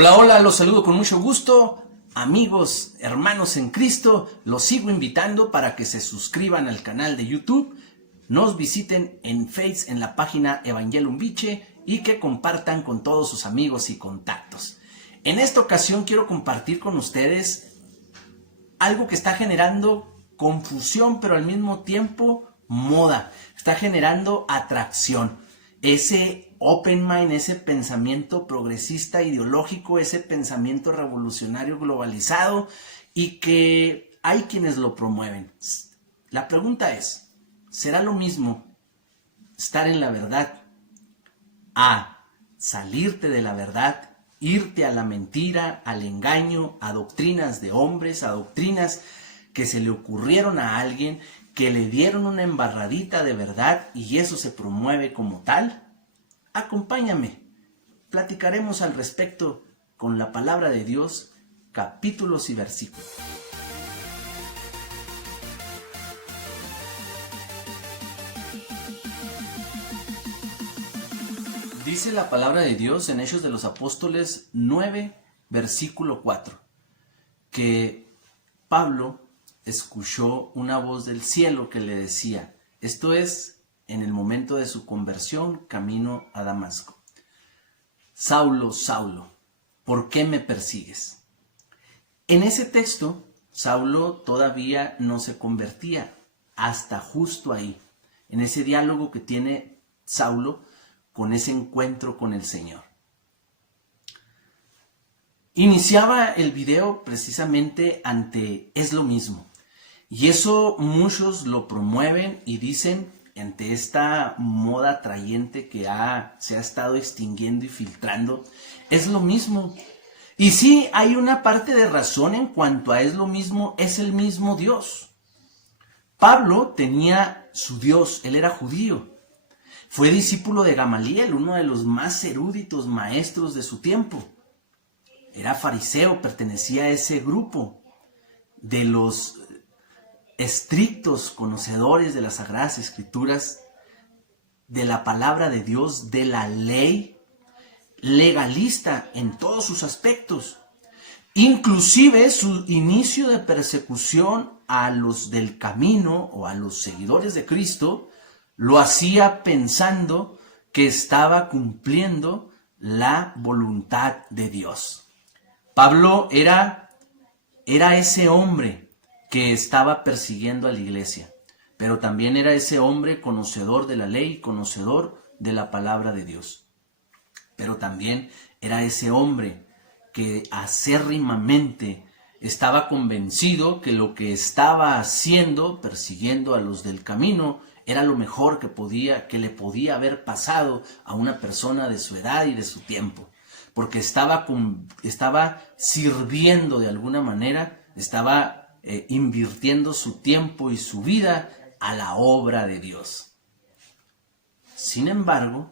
Hola, hola, los saludo con mucho gusto. Amigos, hermanos en Cristo, los sigo invitando para que se suscriban al canal de YouTube, nos visiten en Face en la página Evangelium Viche y que compartan con todos sus amigos y contactos. En esta ocasión quiero compartir con ustedes algo que está generando confusión, pero al mismo tiempo moda. Está generando atracción. Ese open mind, ese pensamiento progresista ideológico, ese pensamiento revolucionario globalizado y que hay quienes lo promueven. La pregunta es, ¿será lo mismo estar en la verdad a salirte de la verdad, irte a la mentira, al engaño, a doctrinas de hombres, a doctrinas que se le ocurrieron a alguien, que le dieron una embarradita de verdad y eso se promueve como tal? Acompáñame, platicaremos al respecto con la palabra de Dios, capítulos y versículos. Dice la palabra de Dios en Hechos de los Apóstoles 9, versículo 4, que Pablo escuchó una voz del cielo que le decía, esto es en el momento de su conversión camino a Damasco: Saulo, Saulo, ¿por qué me persigues? En ese texto, Saulo todavía no se convertía, hasta justo ahí, en ese diálogo que tiene Saulo con ese encuentro con el Señor. Iniciaba el video precisamente ante es lo mismo. Y eso muchos lo promueven y dicen, ante esta moda atrayente que se ha estado extinguiendo y filtrando, es lo mismo. Y sí, hay una parte de razón en cuanto a es lo mismo, es el mismo Dios. Pablo tenía su Dios, él era judío. Fue discípulo de Gamaliel, uno de los más eruditos maestros de su tiempo. Era fariseo, pertenecía a ese grupo de los estrictos conocedores de las Sagradas Escrituras, de la palabra de Dios, de la ley, legalista en todos sus aspectos. Inclusive su inicio de persecución a los del camino o a los seguidores de Cristo lo hacía pensando que estaba cumpliendo la voluntad de Dios. Pablo era ese hombre que estaba persiguiendo a la iglesia, pero también era ese hombre conocedor de la ley, conocedor de la palabra de Dios. Pero también era ese hombre que acérrimamente estaba convencido que lo que estaba haciendo, persiguiendo a los del camino, era lo mejor que le podía haber pasado a una persona de su edad y de su tiempo. Porque estaba sirviendo de alguna manera, estaba invirtiendo su tiempo y su vida a la obra de Dios. Sin embargo,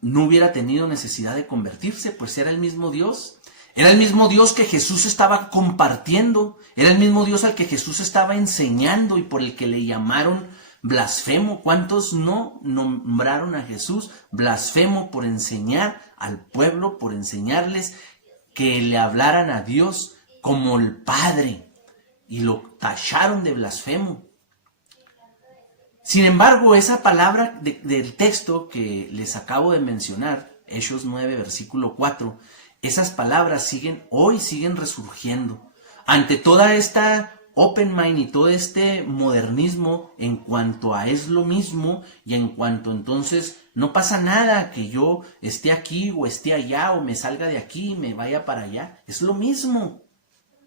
no hubiera tenido necesidad de convertirse, pues era el mismo Dios. Era el mismo Dios que Jesús estaba compartiendo, era el mismo Dios al que Jesús estaba enseñando y por el que le llamaron blasfemo. ¿Cuántos no nombraron a Jesús blasfemo por enseñar al pueblo, por enseñarles que le hablaran a Dios como el Padre? Y lo tacharon de blasfemo. Sin embargo, esa palabra del texto que les acabo de mencionar, Hechos 9, versículo 4, esas palabras siguen resurgiendo. Ante toda esta open mind y todo este modernismo en cuanto a es lo mismo y en cuanto entonces no pasa nada que yo esté aquí o esté allá o me salga de aquí y me vaya para allá, es lo mismo.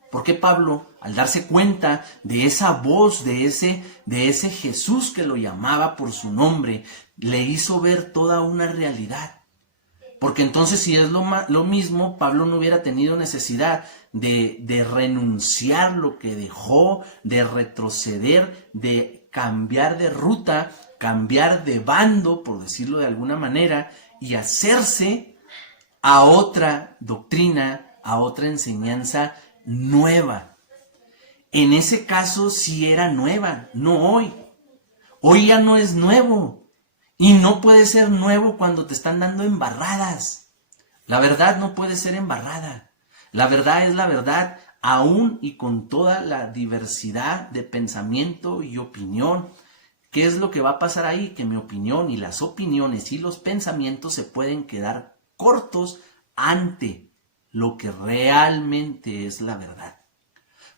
Porque Pablo, al darse cuenta de esa voz, de ese Jesús que lo llamaba por su nombre, le hizo ver toda una realidad. Porque entonces si es lo mismo, Pablo no hubiera tenido necesidad de renunciar lo que dejó, de retroceder, de cambiar de ruta, cambiar de bando, por decirlo de alguna manera, y hacerse a otra doctrina, a otra enseñanza nueva. En ese caso sí era nueva, no hoy. Hoy ya no es nuevo. Y no puede ser nuevo cuando te están dando embarradas. La verdad no puede ser embarrada. La verdad es la verdad, aún y con toda la diversidad de pensamiento y opinión. ¿Qué es lo que va a pasar ahí? Que mi opinión y las opiniones y los pensamientos se pueden quedar cortos ante lo que realmente es la verdad.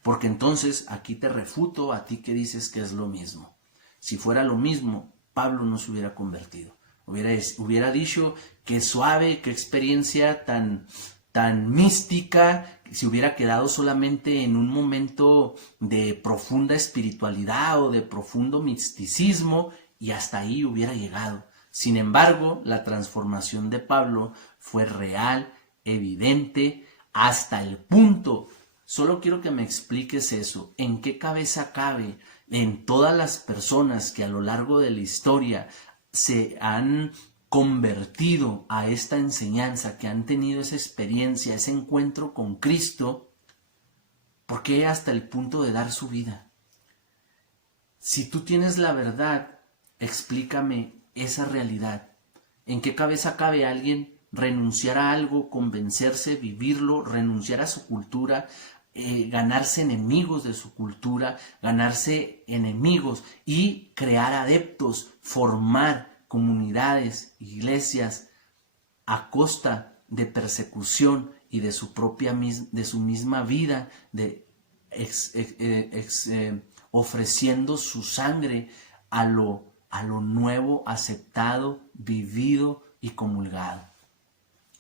Porque entonces aquí te refuto a ti que dices que es lo mismo. Si fuera lo mismo, Pablo no se hubiera convertido. Hubiera dicho qué suave, qué experiencia tan mística, se hubiera quedado solamente en un momento de profunda espiritualidad o de profundo misticismo y hasta ahí hubiera llegado. Sin embargo, la transformación de Pablo fue real, evidente, hasta el punto. Solo quiero que me expliques eso. ¿En qué cabeza cabe en todas las personas que a lo largo de la historia se han convertido a esta enseñanza, que han tenido esa experiencia, ese encuentro con Cristo? ¿Por qué hasta el punto de dar su vida? Si tú tienes la verdad, explícame esa realidad. ¿En qué cabeza cabe alguien renunciar a algo, convencerse, vivirlo, renunciar a su cultura, ganarse enemigos de su cultura, ganarse enemigos y crear adeptos, formar comunidades, iglesias, a costa de persecución y de su misma vida, ofreciendo su sangre a lo nuevo, aceptado, vivido y comulgado?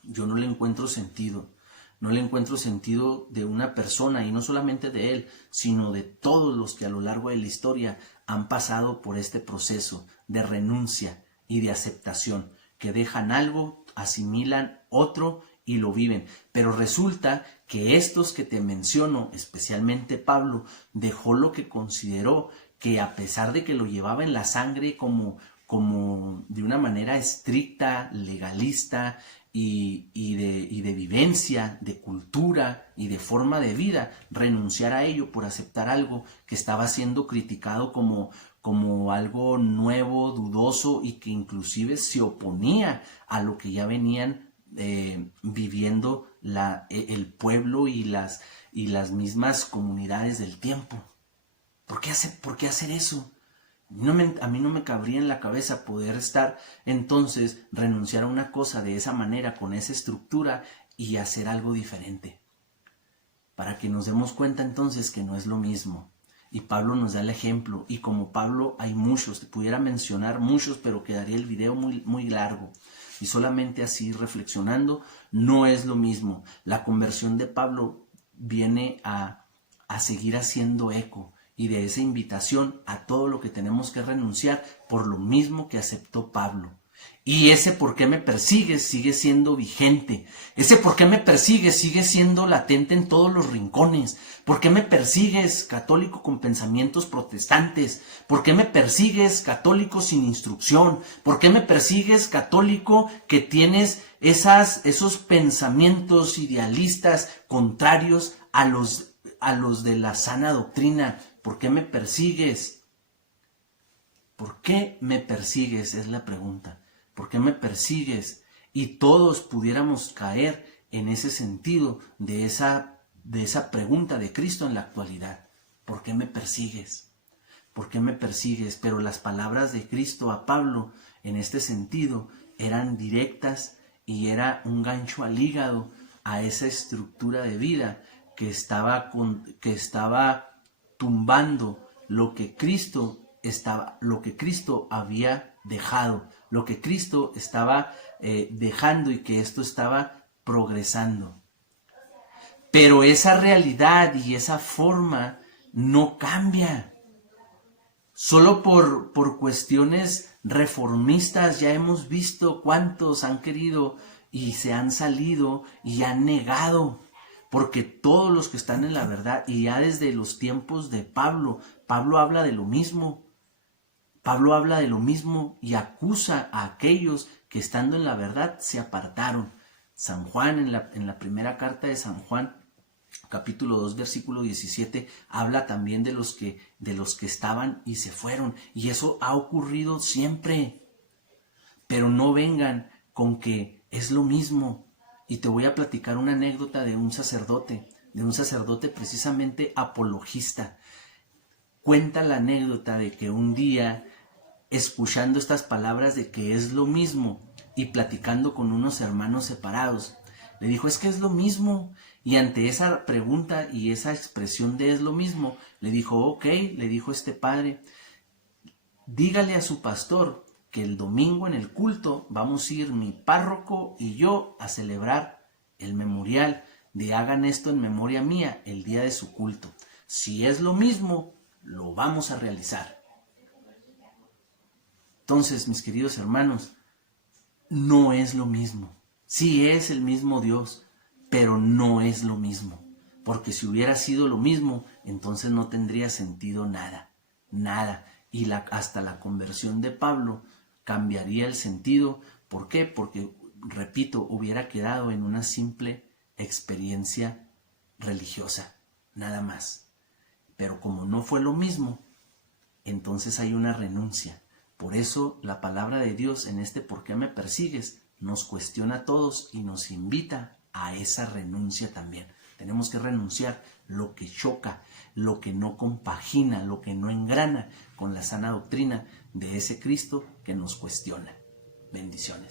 Yo no le encuentro sentido. No le encuentro sentido de una persona, y no solamente de él, sino de todos los que a lo largo de la historia han pasado por este proceso de renuncia y de aceptación, que dejan algo, asimilan otro y lo viven. Pero resulta que estos que te menciono, especialmente Pablo, dejó lo que consideró que, a pesar de que lo llevaba en la sangre como de una manera estricta, legalista y de vivencia, de cultura y de forma de vida, renunciar a ello por aceptar algo que estaba siendo criticado como algo nuevo, dudoso, y que inclusive se oponía a lo que ya venían viviendo el pueblo y las mismas comunidades del tiempo. ¿Por qué hacer eso? A mí no me cabría en la cabeza poder estar entonces, renunciar a una cosa de esa manera, con esa estructura, y hacer algo diferente. Para que nos demos cuenta entonces que no es lo mismo. Y Pablo nos da el ejemplo, y como Pablo hay muchos, te pudiera mencionar muchos, pero quedaría el video muy, muy largo. Y solamente así, reflexionando, no es lo mismo. La conversión de Pablo viene a seguir haciendo eco, y de esa invitación a todo lo que tenemos que renunciar por lo mismo que aceptó Pablo. Y ese por qué me persigues sigue siendo vigente. Ese por qué me persigues sigue siendo latente en todos los rincones. ¿Por qué me persigues, católico con pensamientos protestantes? ¿Por qué me persigues, católico sin instrucción? ¿Por qué me persigues, católico que tienes esos pensamientos idealistas contrarios a los de la sana doctrina? ¿Por qué me persigues? ¿Por qué me persigues? Es la pregunta. ¿Por qué me persigues? Y todos pudiéramos caer en ese sentido de esa pregunta de Cristo en la actualidad. ¿Por qué me persigues? ¿Por qué me persigues? Pero las palabras de Cristo a Pablo en este sentido eran directas, y era un gancho al hígado a esa estructura de vida que estaba tumbando lo que Cristo había dejado, lo que Cristo estaba dejando, y que esto estaba progresando. Pero esa realidad y esa forma no cambia. Solo por cuestiones reformistas ya hemos visto cuántos han querido y se han salido y han negado. Porque todos los que están en la verdad, y ya desde los tiempos de Pablo habla de lo mismo. Pablo habla de lo mismo y acusa a aquellos que, estando en la verdad, se apartaron. San Juan, en la primera carta de San Juan, capítulo 2, versículo 17, habla también de los que estaban y se fueron. Y eso ha ocurrido siempre. pero no vengan con que es lo mismo. Y te voy a platicar una anécdota de un sacerdote precisamente apologista. Cuenta la anécdota de que un día, escuchando estas palabras de que es lo mismo y platicando con unos hermanos separados, le dijo, es que es lo mismo. Y ante esa pregunta y esa expresión de es lo mismo, le dijo, ok, le dijo este padre, dígale a su pastor que el domingo en el culto vamos a ir mi párroco y yo a celebrar el memorial de hagan esto en memoria mía el día de su culto. Si es lo mismo, lo vamos a realizar. Entonces, mis queridos hermanos, no es lo mismo. Sí es el mismo Dios, pero no es lo mismo. Porque si hubiera sido lo mismo, entonces no tendría sentido nada, nada. Y hasta la conversión de Pablo cambiaría el sentido. ¿Por qué? Porque, repito, hubiera quedado en una simple experiencia religiosa, nada más. Pero como no fue lo mismo, entonces hay una renuncia. Por eso la palabra de Dios en este ¿por qué me persigues? Nos cuestiona a todos y nos invita a esa renuncia también. Tenemos que renunciar lo que choca, lo que no compagina, lo que no engrana con la sana doctrina de ese Cristo que nos cuestiona. Bendiciones.